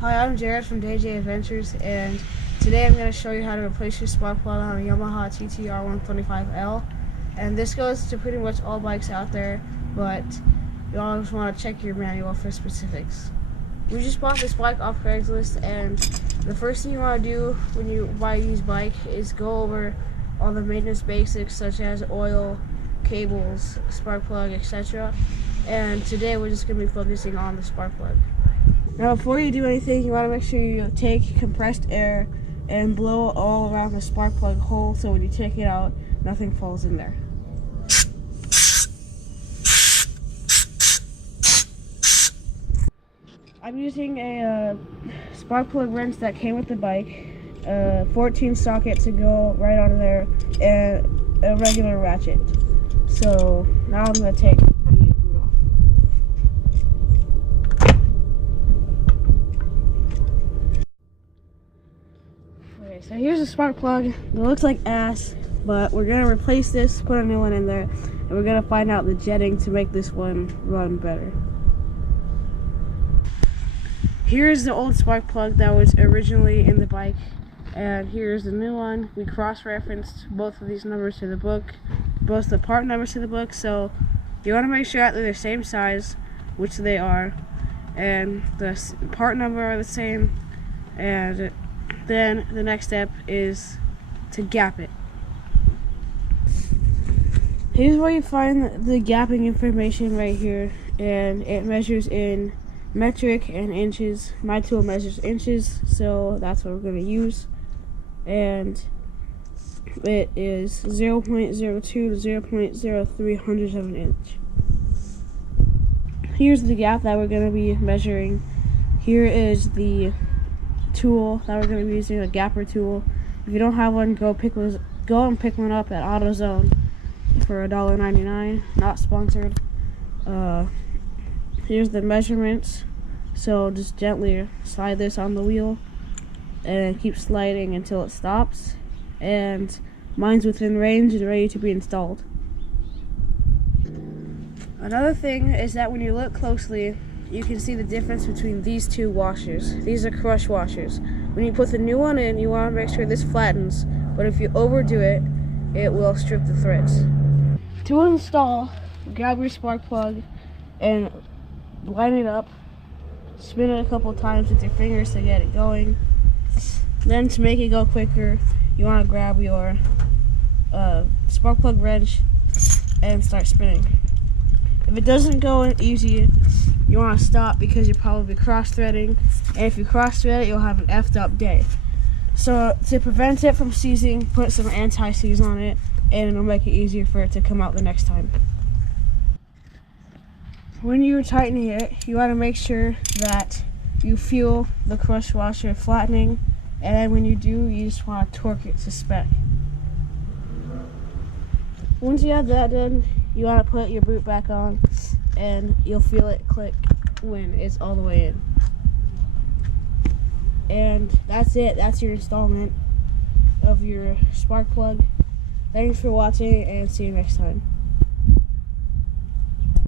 Hi, I'm Jared from DJ Adventures, and today I'm going to show you how to replace your spark plug on a Yamaha TTR125L. And this goes to pretty much all bikes out there, but you always want to check your manual for specifics. We just bought this bike off Craigslist, and the first thing you want to do when you buy a used bike is go over all the maintenance basics such as oil, cables, spark plug, etc. And today we're just going to be focusing on the spark plug. Now before you do anything, you want to make sure you take compressed air and blow all around the spark plug hole so when you take it out, nothing falls in there. I'm using a spark plug wrench that came with the bike, a 14 socket to go right on there, and a regular ratchet. So now I'm going to take the boot off. Okay, so here's the spark plug. It looks like ass, but we're going to replace this, put a new one in there, and we're going to find out the jetting to make this one run better. Here's the old spark plug that was originally in the bike, and here's the new one. We cross-referenced both of these numbers to the book, both the part numbers to the book, so you want to make sure that they're the same size, which they are, and the part number are the same, and then the next step is to gap it. Here's where you find the gapping information right here, and it measures in metric and inches. My tool measures inches, so that's what we're going to use, and it is 0.02 to 0.03 hundredths of an inch. Here's the gap that we're going to be measuring. Here is the tool that we're going to be using, a gapper tool. If you don't have one, go and pick one up at AutoZone for $1.99. Not sponsored. Here's the measurements. So just gently slide this on the wheel and keep sliding until it stops. And mine's within range and ready to be installed. Another thing is that when you look closely, you can see the difference between these two washers. These are crush washers. When you put the new one in, you want to make sure this flattens, but if you overdo it, it will strip the threads. To install, grab your spark plug and line it up. Spin it a couple times with your fingers to get it going. Then to make it go quicker, you want to grab your spark plug wrench and start spinning. If it doesn't go easy, you want to stop because you're probably cross-threading, and if you cross-thread it, you'll have an effed up day. So to prevent it from seizing, put some anti-seize on it, and it'll make it easier for it to come out the next time. When you're tightening it, you want to make sure that you feel the crush washer flattening, and then when you do, you just want to torque it to spec. Once you have that done, you want to put your boot back on, and you'll feel it click when it's all the way in. And that's it. That's your installment of your spark plug. Thanks for watching, and see you next time.